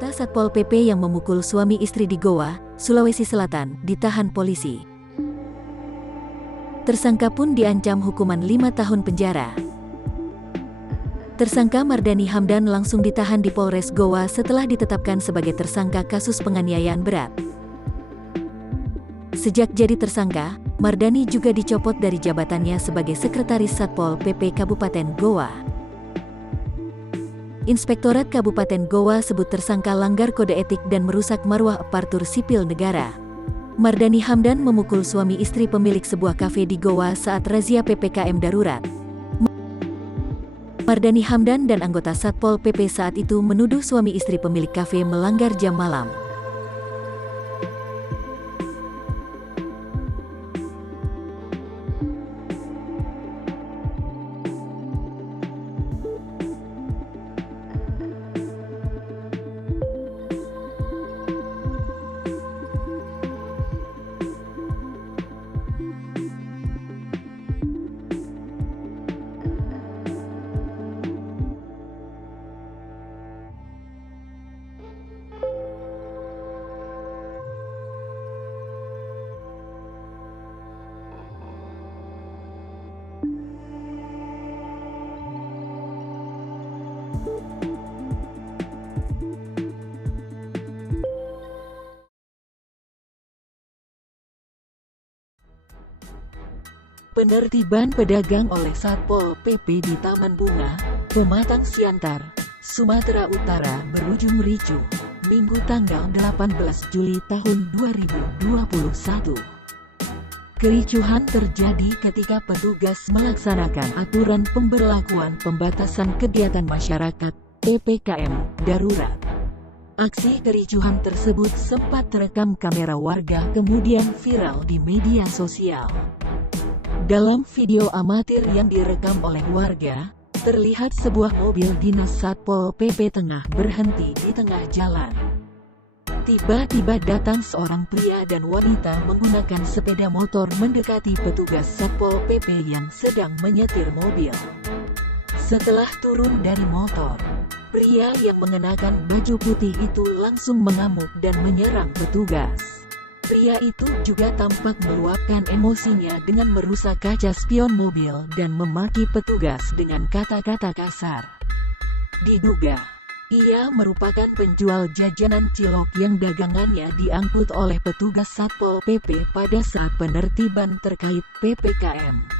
Anggota Satpol PP yang memukul suami istri di Goa, Sulawesi Selatan, ditahan polisi. Tersangka pun diancam hukuman 5 tahun penjara. Tersangka Mardani Hamdan langsung ditahan di Polres Goa setelah ditetapkan sebagai tersangka kasus penganiayaan berat. Sejak jadi tersangka, Mardani juga dicopot dari jabatannya sebagai Sekretaris Satpol PP Kabupaten Goa. Inspektorat Kabupaten Goa sebut tersangka langgar kode etik dan merusak marwah aparatur sipil negara. Mardani Hamdan memukul suami istri pemilik sebuah kafe di Goa saat razia PPKM darurat. Mardani Hamdan dan anggota Satpol PP saat itu menuduh suami istri pemilik kafe melanggar jam malam. Penertiban pedagang oleh Satpol PP di Taman Bunga, Pematang Siantar, Sumatera Utara berujung ricuh, Minggu tanggal 18 Juli tahun 2021. Kericuhan terjadi ketika petugas melaksanakan aturan pemberlakuan pembatasan kegiatan masyarakat (PPKM) darurat. Aksi kericuhan tersebut sempat terekam kamera warga kemudian viral di media sosial. Dalam video amatir yang direkam oleh warga, terlihat sebuah mobil dinas Satpol PP tengah berhenti di tengah jalan. Tiba-tiba datang seorang pria dan wanita menggunakan sepeda motor mendekati petugas Satpol PP yang sedang menyetir mobil. Setelah turun dari motor, pria yang mengenakan baju putih itu langsung mengamuk dan menyerang petugas. Pria itu juga tampak meluapkan emosinya dengan merusak kaca spion mobil dan memaki petugas dengan kata-kata kasar. Diduga, ia merupakan penjual jajanan cilok yang dagangannya diangkut oleh petugas Satpol PP pada saat penertiban terkait PPKM.